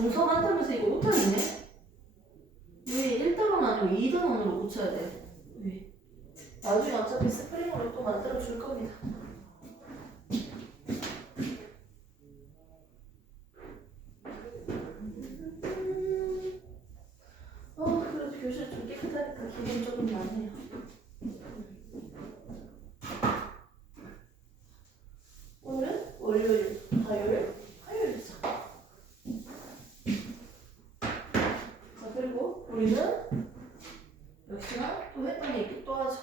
문서 만들면서 이거 못하겠네? 왜 1단원 아니고 2단원으로 고쳐야 돼? 왜? 나중에 어차피 스프링으로 또 만들어 줄 겁니다. 그래도 교실 좀 깨끗하니까 기분 조금 나네요. 오늘은 월요일, 화요일, 화요일이죠. 자, 그리고 우리는 역시나 또 했던 얘기 또 하죠.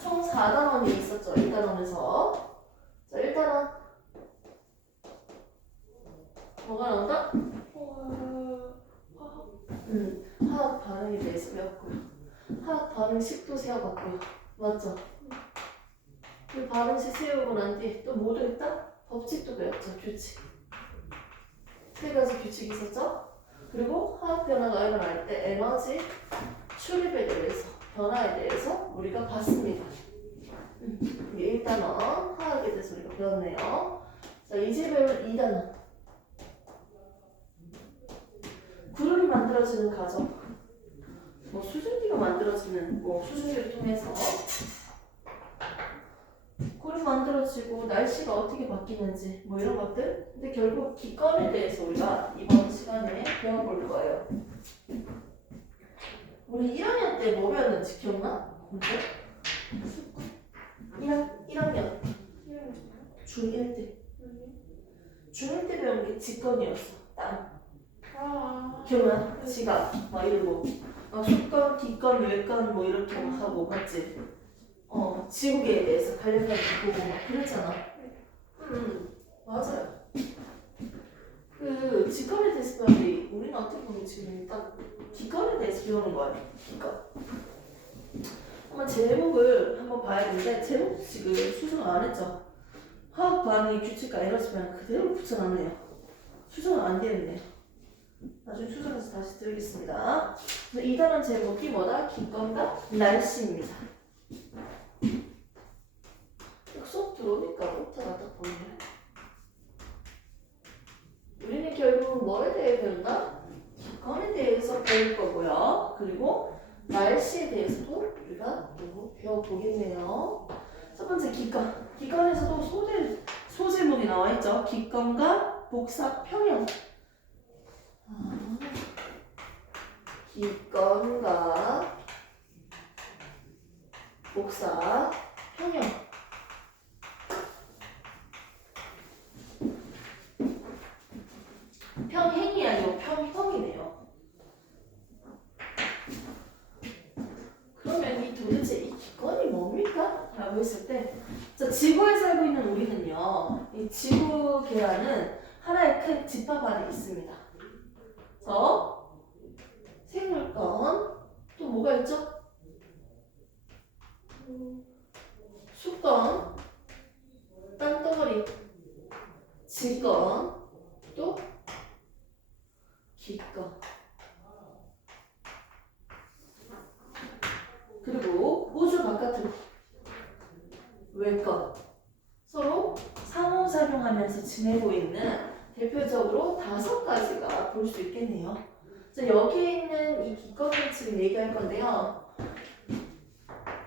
총 4단원이 있었죠. 1단원에서. 자, 1단원. 뭐가 나온다? 화학 반응에 대해서 배웠고요. 화학 반응식도 세워봤고요. 맞죠? 그 반응식 세우고 난 뒤에 또 뭐도 했다? 법칙도 배웠죠. 규칙. 3가지 규칙이 있었죠? 그리고 화학 변화가 일어날 때 에너지 출입에 대해서, 변화에 대해서 우리가 봤습니다. 이게 1단원 화학에 대해서 우리가 배웠네요. 자, 이제 배울 2단원. 구름이 만들어지는 과정. 뭐 수증기가 만들어지는, 수증기를 통해서 구름 만들어지고 날씨가 어떻게 바뀌는지 뭐 이런 것들. 근데 결국 기권에 대해서 우리가 이번 시간에 배워볼 거예요. 우리 1학년 때 뭐 배웠는지 기억나? 언제? 1학년 중1 때. 중1 때 배운 게 직권이었어. 땅. 기억나? 지각 막 이러고 속건, 기권, 외건 뭐 이렇게 막 하고 맞지? 지구계에 대해서 관련된 거 보고 막 그랬잖아. 맞아요. 그 직권에 대해서 배우는데 우리는 어떻게 보면 지금 딱 기권에 대해서 배우는 거야. 기권. 한번 제목을 한번 봐야 되는데 제목 지금 수정 안 했죠? 화학 반응의 규칙과 에너지만 그대로 붙여놨네요. 수정은 안 되었네요. 나중에 수정해서 다시 드리겠습니다. 이 단원 제목이 뭐다? 기권과 날씨입니다. 수업 들어오니까 오타가 딱 보이네. 우리는 결국 뭐에 대해 배운다? 기권에 대해서 배울 거고요. 그리고 날씨에 대해서도 우리가 또 배워보겠네요. 첫 번째 기권. 기권에서도 소제목이 나와 있죠. 기권과 복사 평형. 기권과 복사 평형. 평행이 아니고 평형이네요. 그러면 이 도대체 이 기권이 뭡니까? 라고 했을 때, 자, 지구에 살고 있는 우리는요, 이 지구 계라는 하나의 큰 집합 안에 있습니다. 그래서 생물권, 또 뭐가 있죠? 수권, 땅덩어리, 지권, 또 기권. 그리고 우주 바깥으로 외권. 서로 상호작용하면서 지내고 있는 대표적으로 5가지가 볼 수 있겠네요. 자, 여기에 있는 이 기권을 지금 얘기할 건데요.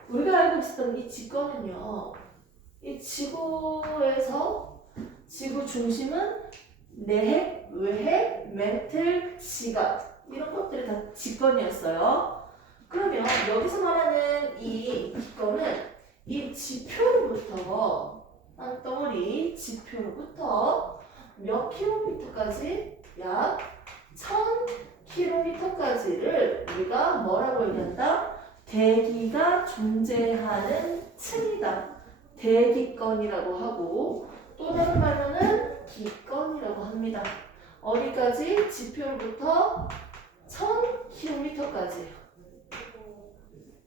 우리가 알고 있었던 이 직권은요, 이 지구에서 지구 중심은 내핵, 외핵, 멘틀, 지각 이런 것들이 다 직권이었어요. 그러면 여기서 말하는 이 기권은 이 지표로부터 땅덩어리 지표로부터 몇 킬로미터까지 약 1000킬로미터까지를 우리가 뭐라고 얘기한다? 대기가 존재하는 층이다. 대기권이라고 하고 또 다른 말로는 기권이라고 합니다. 어디까지? 지표로부터 1000km까지요.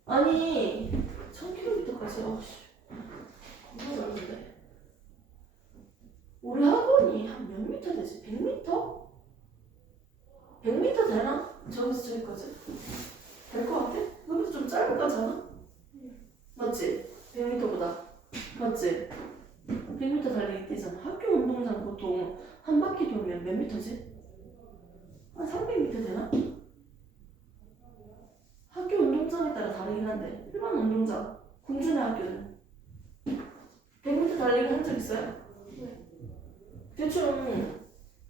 아니 1000km까지요? 겁나 넓은데? 우리 학원이 한 몇 미터 되지? 100m? 100m 되나? 저기서 저기까지? 될 것 같아? 그것도 좀 짧은 거잖아? 맞지? 100m보다 맞지? 100m 달리기 뛰잖아. 학교 운동장 보통 한 바퀴 돌면 몇 미터지? 한 300m 되나? 학교 운동장에 따라 다르긴 한데 일반 운동장, 공준의 학교는 100m 달리기 한 적 있어요? 네. 대충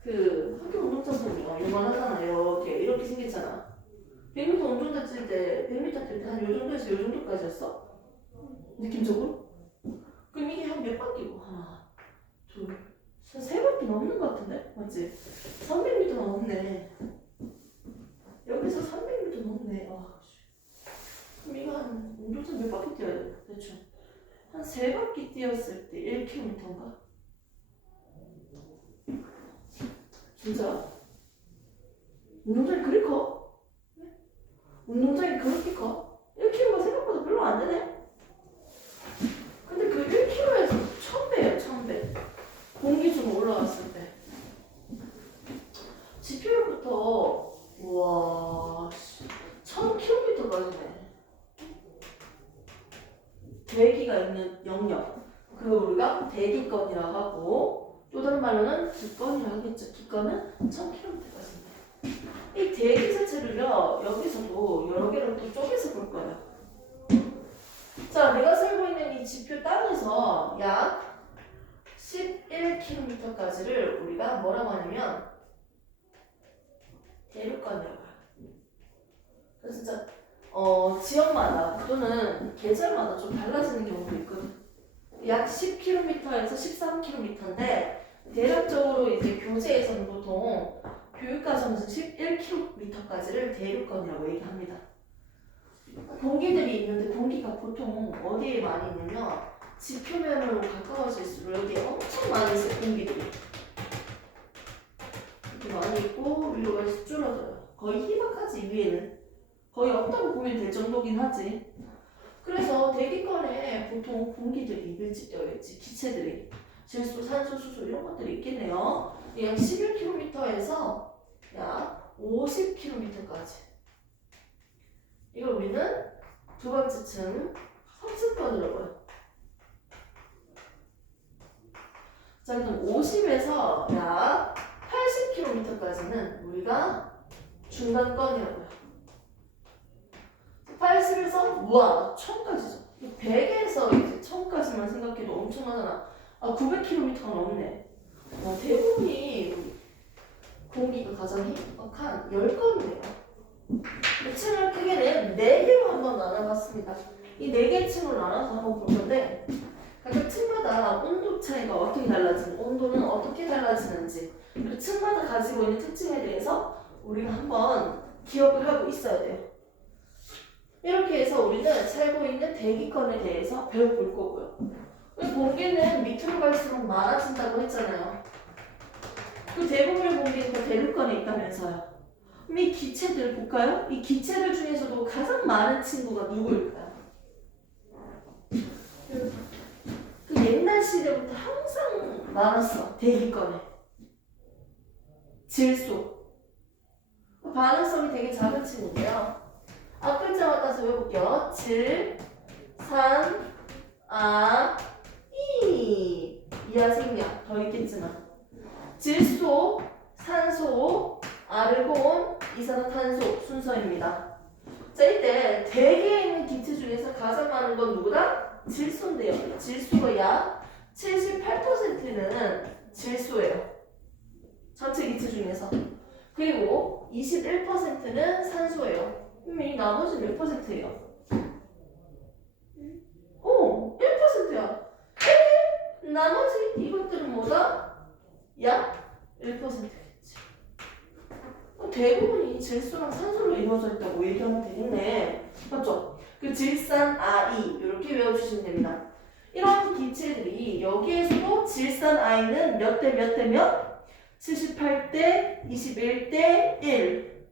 그 학교 운동장 보면 요만하잖아요. 이렇게 생겼잖아. 100m 운동장 뛸 때 100m 뛸 때 한 요 정도에서 요 정도까지였어? 느낌적으로? 그럼 이게 한 몇 바퀴고? 하나, 둘, 세 바퀴 넘는 것 같은데? 맞지? 300m 넘네. 여기서 300m 넘네. 그럼 이거 한 운동장 몇 바퀴 뛰어야 돼? 대충 한 세 바퀴 뛰었을 때 1km인가? 진짜? 운동장이 그리 커? 네? 운동장이 그렇게 커? 1km가 생각보다 별로 안 되네? 근데 그 1km에서 1000배예요, 1000배. 공기 좀 올라갔을 때. 지표율부터, 우와, 1000km까지네. 대기가 있는 영역. 그걸 우리가 대기권이라고 하고, 또 다른 말로는 기권이라고 하겠죠. 기권은 1000km까지인데. 이 대기 자체를요, 여기서도 여러 개로 또 쪼개서 볼 거예요. 자, 내가 살고 있는 이 지표 땅에서 약 11km까지를 우리가 뭐라고 하냐면 대륙간이라고 해요. 그래서 진짜 지역마다 또는 계절마다 좀 달라지는 경우도 있거든. 약 10km에서 13km인데 대략적으로 이제 교재에서는 보통 교육과정에서 11km까지를 대륙간이라고 얘기합니다. 공기들이 있는데 공기가 보통 어디에 많이 있냐면 지표면으로 가까워질수록 여기에 엄청 많이 있어요. 공기들이 이렇게 많이 있고 위로 갈수록 줄어들어요. 거의 희박하지. 위에는 거의 없다고 보면 될 정도긴 하지. 그래서 대기권에 보통 공기들이 밀집되어 있지. 기체들이 질소, 산소, 수소 이런 것들이 있겠네요. 약 11km에서 약 50km까지. 이걸 우리는 두 번째 층 성층권이라고 해요. 자, 그럼 50에서 약 80km까지는 우리가 중간권이라고 해요. 80에서 우와 1000까지죠. 100에서 이제 1000까지만 생각해도 엄청나잖아. 900km가 넘네. 대부분이 공기가 가장 희박한 10건이네요. 층을 크게 4개로 한번 나눠봤습니다. 이 4개 층으로 나눠서 한번 볼 건데 각각 층마다 온도 차이가 어떻게 달라지는지, 온도는 어떻게 달라지는지 그 층마다 가지고 있는 특징에 대해서 우리가 한번 기억을 하고 있어야 돼요. 이렇게 해서 우리는 살고 있는 대기권에 대해서 배워볼 거고요. 공기는 밑으로 갈수록 많아진다고 했잖아요. 그 대부분의 공기는 그 대륙권에 있다면서요. 그럼 이 기체들 볼까요? 이 기체들 중에서도 가장 많은 친구가 누구일까요? 그 옛날 시대부터 항상 많았어. 대기권에. 질소. 반응성이 되게 작은 친구인데요. 앞글자 따서 외워볼게요. 질, 산, 아, 이. 이하 생략. 더 있겠지만. 질소, 산소, 아르곤, 이산화탄소 순서입니다. 자, 이때 대기에 있는 기체 중에서 가장 많은 건 누구다? 질소인데요. 질소가 약 78%는 질소예요. 전체 기체 중에서. 그리고 21%는 산소예요. 그럼 이 나머지 몇 퍼센트예요? 1%야. 나머지 이것들은 뭐다? 약 1%겠지. 대부분이 질소랑 산소로 이루어져 있다고 얘기하면 되겠네. 맞죠? 그 질산, 아이 이렇게 외워주시면 됩니다. 이런 기체들이 여기에서도 질산 아이는 몇 대 몇 대 몇? 78대 21대 1.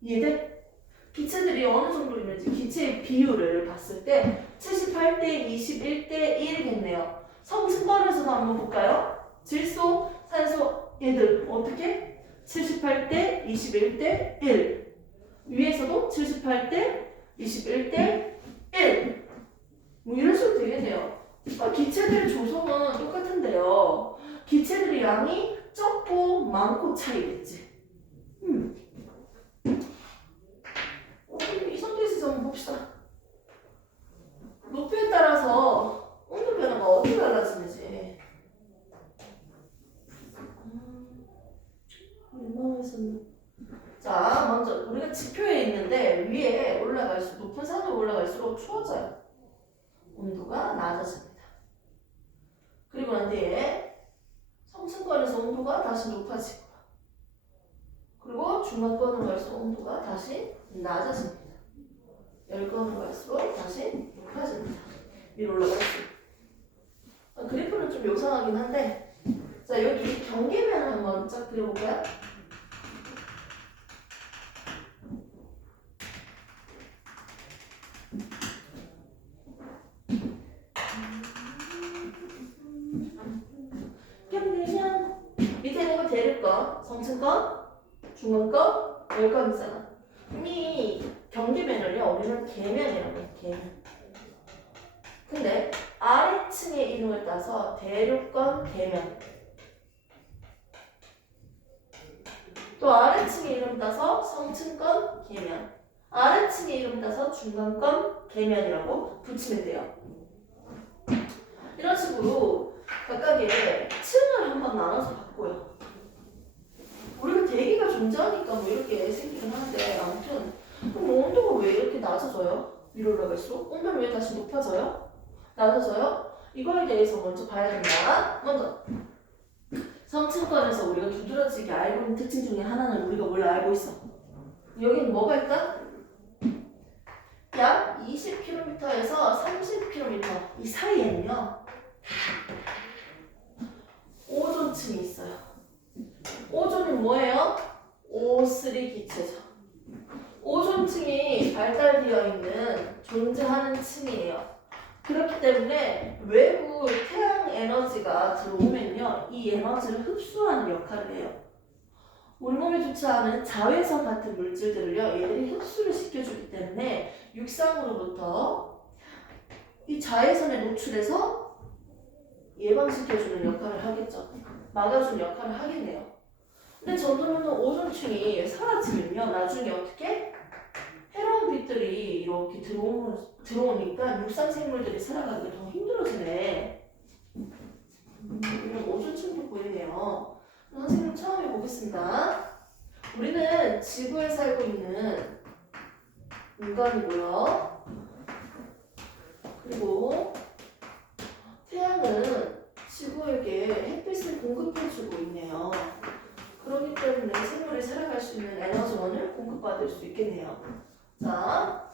이해돼? 기체들이 어느 정도 있는지 기체의 비율을 봤을 때 78대 21대 1이겠네요. 성층권에서도 한번 볼까요? 질소, 산소 얘들 어떻게? 78대 21대 1. 위에서도 78대 21대 1. 뭐 이런 식으로 되겠네요. 기체들의 조성은 똑같은데요. 기체들의 양이 적고 많고 차이겠지. 이 상태에서 한번 봅시다. 높이에 따라서 온도 변화가 어떻게 달라지는지. 자, 먼저 우리가 지표에 있는데 위에 올라갈수록 높은 산으로 올라갈수록 추워져요. 온도가 낮아집니다. 그리고 난 뒤에 성층권에서 온도가 다시 높아지고, 그리고 중간권으로 갈수록 온도가 다시 낮아집니다. 열권으로 갈수록 다시 높아집니다. 위로 올라갈수록. 그래프는 좀 요상하긴 한데, 자, 여기 경계면을 한번 쫙 그려볼까요? 경계면 밑에 있는 거 대륙권, 성층권, 중간권, 열권 있잖아. 이 경계면을요, 우리는 계면이라고 해요. 계면. 근데 아래층의 이름을 따서 대륙권 계면, 또 아래층의 이름 따서 성층권 계면, 아래층의 이름 따서 중간권 계면이라고 붙이면 돼요. 이런 식으로 각각의 층을 한번 나눠서 봤고요. 우리가 대기가 존재하니까 뭐 이렇게 생기긴 하는데, 아무튼 그럼 온도가 왜 이렇게 낮아져요? 위로 올라갈수록? 온도는 왜 다시 높아져요? 낮아져요? 이거에 대해서 먼저 봐야 된다. 먼저 성층권에서 우리가 두드러지게 알고 있는 특징 중에 하나는 우리가 원래 알고 있어. 여기는 뭐가 있다? 약 20km에서 30km 이 사이에는요, 오존층이 있어요. 오존은 뭐예요? O3 기체죠. 오존층이 발달되어 있는 존재하는 층이에요. 그렇기 때문에 외부 태양 에너지가 들어오면요, 이 에너지를 흡수하는 역할을 해요. 우리 몸에 좋지 않은 자외선 같은 물질들을요, 얘들이 흡수를 시켜주기 때문에 육상으로부터 이 자외선에 노출해서 예방시켜주는 역할을 하겠죠. 막아주는 역할을 하겠네요. 근데 점점 오존층이 사라지면요, 나중에 어떻게? 해로운 빛들이 이렇게 들어오니까 육상 생물들이 살아가기가 더 힘들어지네. 이런 오존층도 보이네요. 선생님 처음 해보겠습니다. 우리는 지구에 살고 있는 인간이고요. 그리고 태양은 지구에게 햇빛을 공급해주고 있네요. 그렇기 때문에 생물이 살아갈 수 있는 에너지원을 공급받을 수 있겠네요. 자,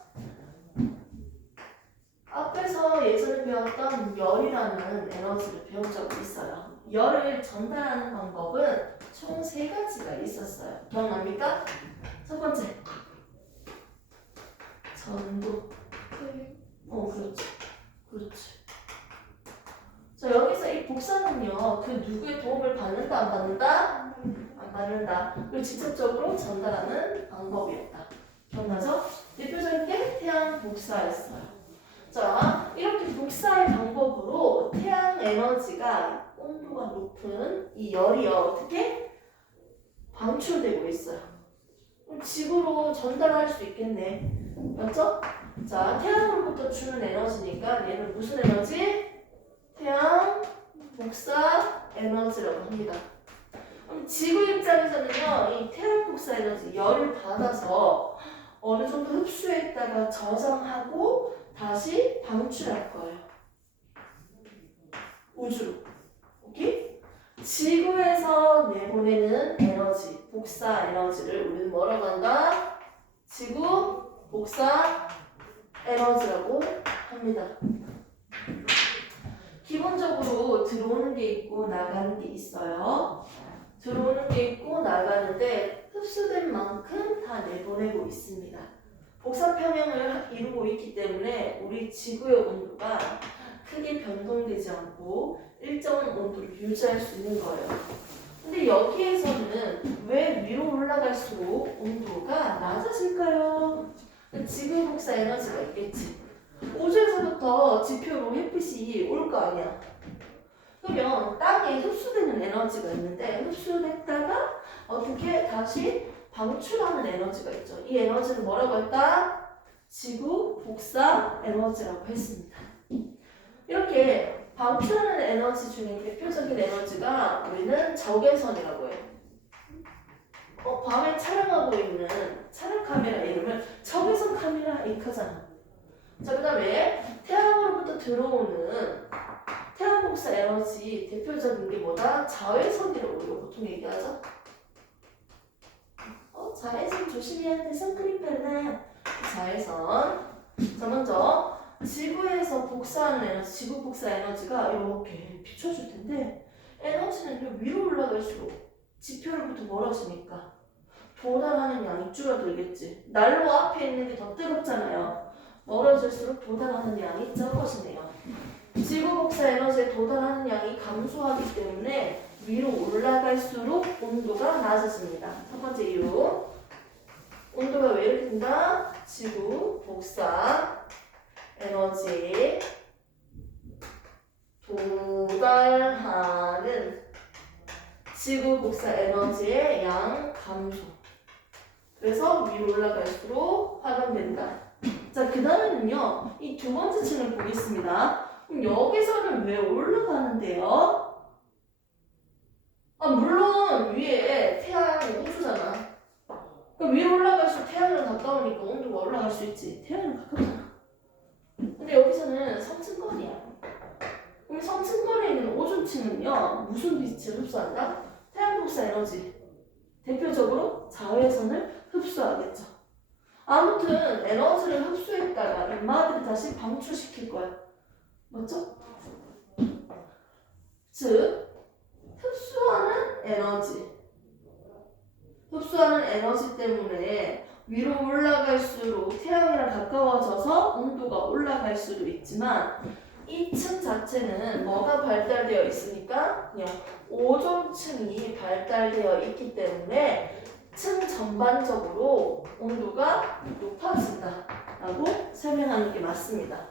앞에서 예전에 배웠던 열이라는 에너지를 배운 적이 있어요. 열을 전달하는 방법은 총 3가지가 있었어요. 기억납니까? 첫 번째, 전도. 그렇지. 그렇지. 자, 여기서 이 복사는요, 그 누구의 도움을 받는다, 안 받는다? 안 받는다. 그리고 직접적으로 전달하는 방법이었다. 기억나죠? 대표적인 게 태양 복사였어요. 자, 이렇게 복사의 방법으로 태양 에너지가 온도가 높은 이 열이요, 어떻게? 방출되고 있어요. 그럼 지구로 전달할 수 있겠네. 맞죠? 자, 태양으로부터 주는 에너지니까 얘는 무슨 에너지? 태양 복사 에너지라고 합니다. 그럼 지구 입장에서는요, 이 태양 복사 에너지, 열을 받아서 어느 정도 흡수했다가 저장하고 다시 방출할 거예요. 우주로. 오케이? 지구에서 내보내는 에너지, 복사 에너지를 우리는 뭐라고 한다? 지구 복사 에너지라고 합니다. 기본적으로 들어오는 게 있고 나가는 게 있어요. 들어오는 게 있고 나가는데 흡수된 만큼 다 내보내고 있습니다. 복사 평형을 이루고 있기 때문에 우리 지구의 온도가 크게 변동되지 않고 일정한 온도를 유지할 수 있는 거예요. 근데 여기에서는 왜 위로 올라갈수록 온도가 낮아질까요? 지구 복사 에너지가 있겠지. 우주에서부터 지표로 햇빛이 올 거 아니야. 그러면 땅에 흡수되는 에너지가 있는데 흡수됐다가 어떻게 다시 방출하는 에너지가 있죠. 이 에너지를 뭐라고 할까? 지구 복사 에너지라고 했습니다. 이렇게 방출하는 에너지 중에 대표적인 에너지가 우리는 적외선이라고 해요. 밤에 촬영하고 있는 촬영 카메라 이름을 적외선 카메라 이렇게 하잖아. 자, 그 다음에 태양으로부터 들어오는 태양 복사 에너지 대표적인 게 뭐다? 자외선이라고 우리가 보통 얘기하죠. 자외선 조심해야 돼. 선크림 발라. 자외선. 자, 먼저 지구에서 복사하는 에너지, 지구 복사 에너지가 이렇게 비춰줄 텐데 에너지는 위로 올라갈수록 지표로부터 멀어지니까 도달하는 양이 줄어들겠지. 난로 앞에 있는 게 더 뜨겁잖아요. 멀어질수록 도달하는 양이 적어지네요. 지구 복사 에너지에 도달하는 양이 감소하기 때문에 위로 올라갈수록 온도가 낮아집니다. 첫 번째 이유. 온도가 왜 이렇게 된다? 지구 복사 에너지 도달하는 지구 복사 에너지의 양 감소. 그래서 위로 올라갈수록 파견된다. 자, 그 다음에는요, 이 두 번째 층을 보겠습니다. 그럼 여기서는 왜 올라가는데요? 물론 위에 태양이 우주잖아. 그럼 위로 올라갈수록 태양이랑 가까우니까 온도가 올라갈 수 있지. 태양이랑 가깝잖아. 근데 여기서는 성층권이야. 그럼 성층권에 있는 오존층은요, 무슨 빛을 흡수한다? 태양 복사 에너지. 대표적으로 자외선을 흡수하겠죠. 아무튼 에너지를 흡수했다가 인마들이 다시 방출시킬 거야. 맞죠? 즉 흡수하는 에너지 때문에 위로 올라갈수록 태양이랑 가까워져서 온도가 올라갈 수도 있지만 이 층 자체는 뭐가 발달되어 있으니까 그냥 오존층이 발달되어 있기 때문에 층 전반적으로 온도가 높아진다 라고 설명하는 게 맞습니다.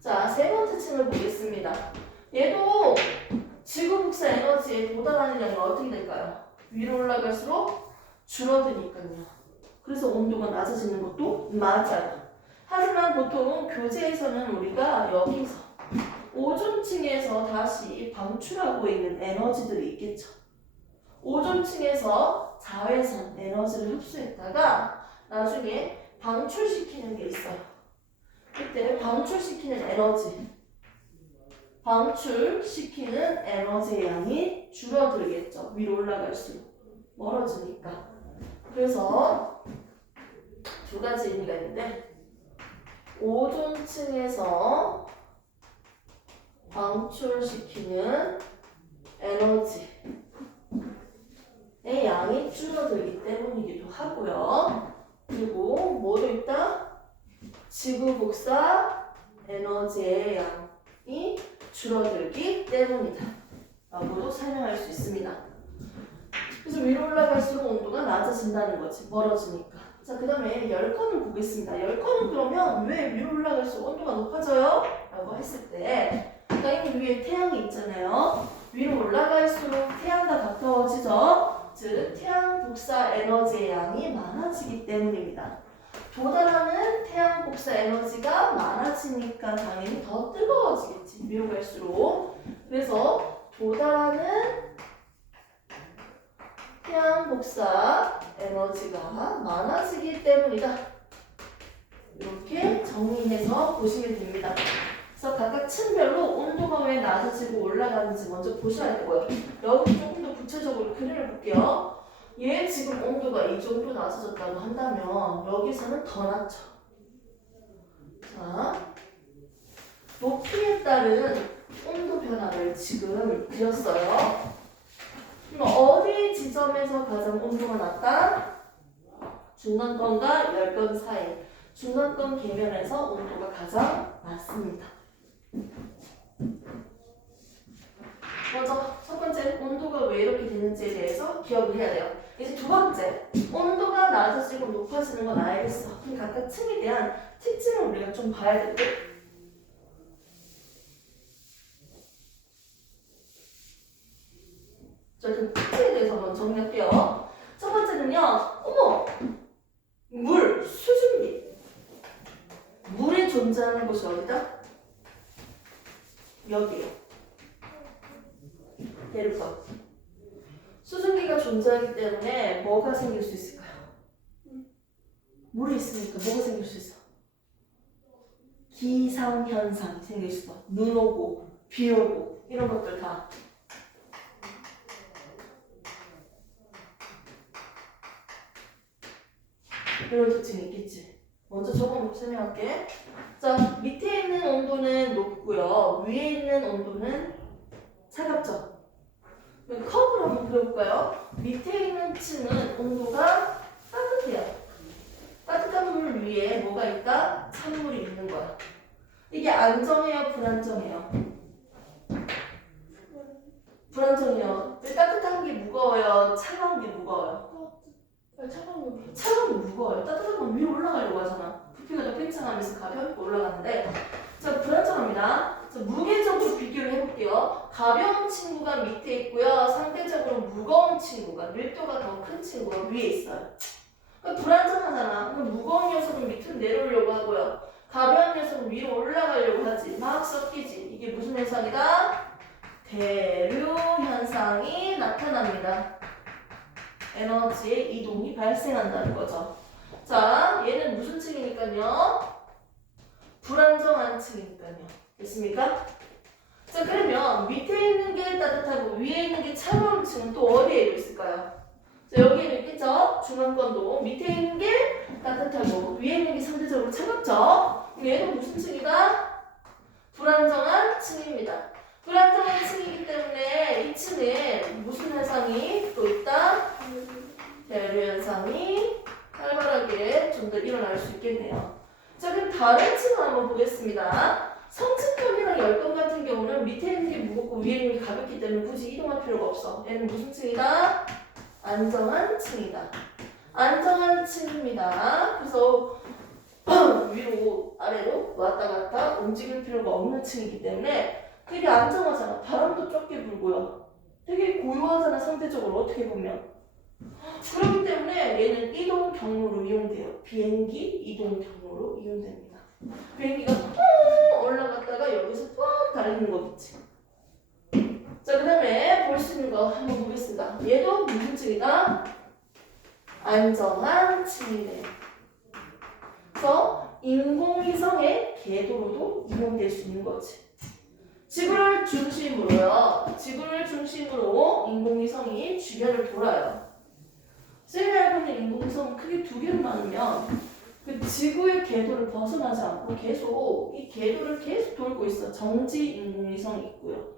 자, 세 번째 층을 보겠습니다. 얘도 지구 복사 에너지에 도달하는 양이 어떻게 될까요? 위로 올라갈수록 줄어드니까요. 그래서 온도가 낮아지는 것도 맞아요. 하지만 보통 교재에서는 우리가 여기서 오존층에서 다시 방출하고 있는 에너지들이 있겠죠. 오존층에서 자외선 에너지를 흡수했다가 나중에 방출시키는 게 있어요. 그때 방출시키는 에너지의 양이 줄어들겠죠. 위로 올라갈수록 멀어지니까. 그래서 두 가지 의미가 있는데 오존층에서 방출시키는 에너지의 양이 줄어들기 때문이기도 하고요. 그리고 뭐도 있다? 지구 복사 에너지의 양이 줄어들기 때문이다 라고도 설명할 수 있습니다. 그래서 위로 올라갈수록 온도가 낮아진다는 거지. 멀어지니까. 자, 그 다음에 열컨을 보겠습니다. 열컨은 그러면 왜 위로 올라갈수록 온도가 높아져요? 라고 했을 때 땅 위에 태양이 있잖아요. 위로 올라갈수록 태양과 가까워지죠. 즉 태양 복사 에너지의 양이 많아지기 때문입니다. 도달하는 태양 복사 에너지가 많아지니까 당연히 더 뜨거워지겠지. 위로 갈수록. 그래서 도달하는 태양 복사 에너지가 많아지기 때문이다. 이렇게 정리해서 보시면 됩니다. 그래서 각각 층별로 온도가 왜 낮아지고 올라가는지 먼저 보셔야 되고요. 여기 조금 더 구체적으로 그림을 볼게요. 얘 지금 온도가 이 정도 낮아졌다고 한다면 여기서는 더 낮죠. 자, 높이에 따른 온도 변화를 지금 그렸어요. 그럼 어디 지점에서 가장 온도가 낮다? 중간권과 열권 사이. 중간권 계면에서 온도가 가장 낮습니다. 먼저 첫 번째 온도가 왜 이렇게 되는지에 대해서 기억을 해야 돼요. 이제 두 번째 온도가 낮아지고 높아지고 좁아지는 건 알겠어. 그럼 각각 층에 대한 특징을 우리가 좀 봐야 되고. 자, 그 특징에 대해서 한번 정리할게요. 첫 번째는요, 어머! 물, 수증기. 물이 존재하는 곳이 어디다? 여기요. 대륙과. 수증기가 존재하기 때문에 뭐가 생길 수 있을까요? 물이 있으니까 뭐가 생길 수 있어? 기상현상이 생길 수 있어. 눈 오고, 비 오고, 이런 것들 다. 이런 특징이 있겠지. 먼저 저거 설명할게. 자, 밑에 있는 온도는 높고요. 위에 있는 온도는 차갑죠. 컵을 한번 그려볼까요? 밑에 있는 층은 온도가 따뜻해요. 따뜻한 물 위에 뭐가 있다? 찬물이 있는 거야. 이게 안정해요? 불안정해요? 불안정해요. 왜 따뜻한 게 무거워요? 차가운 게 무거워요? 차가운 게 무거워요. 따뜻한 건 위로 올라가려고 하잖아. 부피가 더 팽창하면서 가볍게 올라가는데, 자, 불안정합니다. 자, 무게적으로 비교를 해볼게요. 가벼운 친구가 밑에 있고요. 상대적으로 무거운 친구가, 밀도가 더 큰 친구가 위에 있어요. 그러니까 불안정하잖아. 그럼 무거운 녀석은 밑으로 내려오려고 하고요. 가벼운 녀석은 위로 올라가려고 하지. 막 섞이지. 이게 무슨 현상이다? 대류 현상이 나타납니다. 에너지의 이동이 발생한다는 거죠. 자, 얘는 무슨 층이니까요? 불안정한 층이니까요. 됐습니까? 자, 그러면 밑에 있는 게 따뜻하고 위에 있는 게 차가운 층은 또 어디에 있을까요? 자, 여기에는 있겠죠? 중앙권도 밑에 있는 게 따뜻하고 위에 있는 게 상대적으로 차갑죠? 그럼 얘도 무슨 층이다? 불안정한 층입니다. 불안정한 층이기 때문에 이 층에 무슨 현상이 또 있다? 대류 현상이 활발하게 좀 더 일어날 수 있겠네요. 자, 그럼 다른 층을 한번 보겠습니다. 성층권이랑 열권 같은 경우는 밑에 있는 게 무겁고 위에 있는 게 가볍기 때문에 굳이 이동할 필요가 없어. 얘는 무슨 층이다? 안정한 층이다. 안정한 층입니다. 그래서 위로 아래로 왔다 갔다 움직일 필요가 없는 층이기 때문에 되게 안정하잖아. 바람도 적게 불고요. 되게 고요하잖아. 상대적으로 어떻게 보면. 그렇기 때문에 얘는 이동 경로로 이용돼요. 비행기 이동 경로로 이용됩니다. 비행기가 올라갔다가 여기서 쭉 달리는 거 있지. 자, 그 다음에 볼 수 있는 거 한번 보겠습니다. 얘도 무슨 층이다? 안정한 층이네요. 그래서 인공위성의 궤도로도 이용될 수 있는 거지. 지구를 중심으로요. 지구를 중심으로 인공위성이 주변을 돌아요. 쌤이 알고 있는 인공위성은 크게 두 개로 나누면 그 지구의 궤도를 벗어나지 않고 계속 이 궤도를 계속 돌고 있어. 정지 인공위성이 있고요.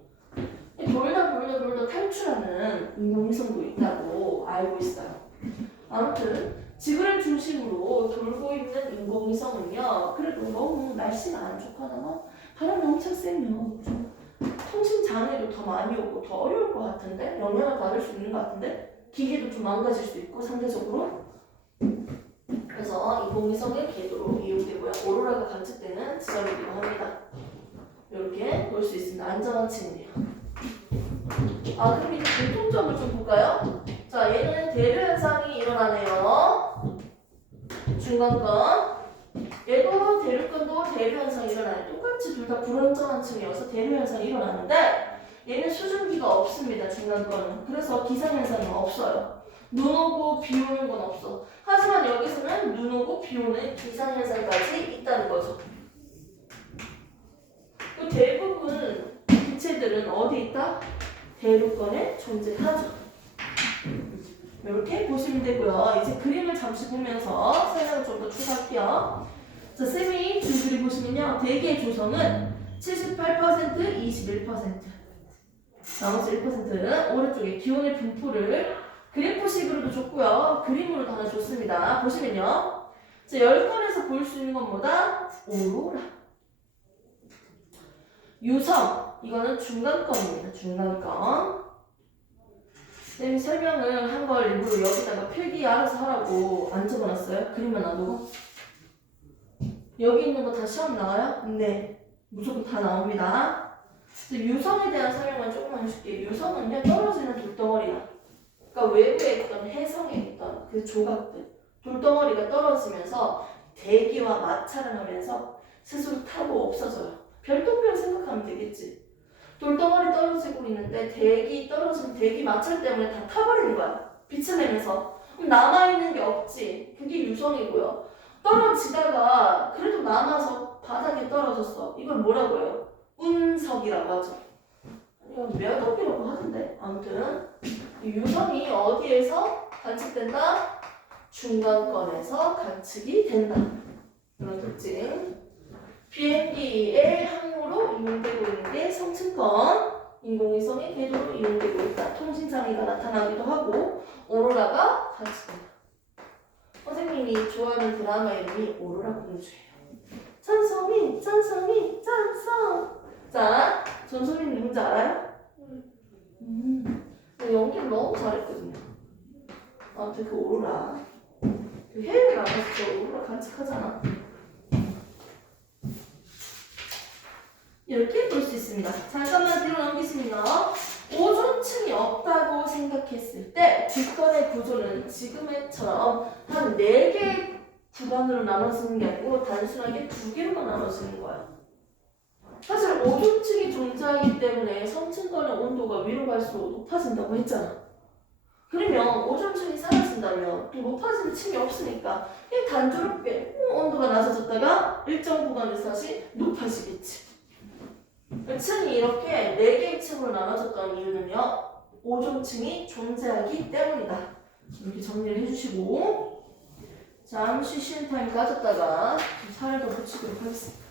돌다 탈출하는 인공위성도 있다고 알고 있어요. 아무튼 지구를 중심으로 돌고 있는 인공위성은요. 그래도 너무 날씨가 안 좋거나 바람이 엄청 세면 좀 통신 장애도 더 많이 오고 더 어려울 것 같은데 영향을 받을 수 있는 것 같은데 기계도 좀 망가질 수 있고 상대적으로 그래서 인공위성의 궤도로 이용되고요. 오로라가 관측되는 지점이기도 합니다. 이렇게 볼 수 있습니다. 안정한 층이네요. 아, 그럼 이제 공통점을 좀 볼까요? 자, 얘는 대류 현상이 일어나네요. 중간권. 얘도 대류권도 대류 현상이 일어나요. 똑같이 둘 다 불안정한 층이어서 대류 현상이 일어나는데 얘는 수증기가 없습니다. 중간권은. 그래서 기상 현상이 없어요. 눈 오고 비 오는 건 없어. 하지만 여기서는 눈 오고 비 오는 기상 현상까지 있다는 거죠. 또 대부분 기체들은 어디 있다? 대류권에 존재하죠. 이렇게 보시면 되고요. 이제 그림을 잠시 보면서 설명을 좀 더 추가할게요. 자, 쌤이 준 그림 보시면요. 대기의 조성은 78%, 21%. 나머지 1%는 오른쪽에 기온의 분포를 그래프식으로도 줬고요. 그림으로도 하나 줬습니다. 보시면요. 자, 10건에서 볼 수 있는 건 뭐다? 오로라. 유성. 이거는 중간권입니다. 중간권. 쌤이 설명을 한 걸 일부러 여기다가 필기 알아서 하라고 안 적어놨어요? 그림만 놔두고. 여기 있는 거 다 시험 나와요? 네. 무조건 다 나옵니다. 유성에 대한 설명만 조금만 해줄게요. 유성은요, 떨어지는 돌덩어리야. 그러니까 외부에 있던 해성에 있던 그 조각들, 돌덩어리가 떨어지면서 대기와 마찰을 하면서 스스로 타고 없어져요. 별똥별 생각하면 되겠지. 돌덩어리 떨어지고 있는데 대기 떨어지면 대기 마찰 때문에 다 타버리는 거야. 빛을 내면서. 그럼 남아있는 게 없지. 그게 유성이고요. 떨어지다가 그래도 남아서 바닥에 떨어졌어. 이걸 뭐라고 해요? 운석이라고 하죠. 이건 멸덕이라고 하던데. 아무튼 유성이 어디에서 관측된다? 중간권에서 관측이 된다. 그런 특징. 비행기의 항로로 이용되고 있는 게 성층권, 인공위성의 궤도로 이용되고 있다. 통신장애가 나타나기도 하고 오로라가 관측된다. 선생님이 좋아하는 드라마 이름이 오로라 공주예요. 전소민, 전소민, 전소. 자, 전소민 누군지 알아요? 연기를 너무 잘했거든요. 아무튼 그 오로라. 그 해외에 나가서 저 오로라 관측하잖아. 이렇게 볼 수 있습니다. 잠깐만 뒤로 넘기십니다. 오존층이 없다고 생각했을 때 뒷건의 구조는 지금처럼 한 4개의 구간으로 나눠지는 게 아니고 단순하게 2개로만 나눠지는 거야. 사실 오존층이 존재하기 때문에 성층권의 온도가 위로 갈수록 높아진다고 했잖아. 그러면 오존층이 사라진다면 또 높아지는 층이 없으니까 그냥 단조롭게 온도가 낮아졌다가 일정 구간에서 다시 높아지겠지. 층이 이렇게 4개의 층으로 나눠졌던 이유는요, 오존층이 존재하기 때문이다. 이렇게 정리를 해주시고 잠시 쉬는 타임 가졌다가 사례도 붙이도록 하겠습니다.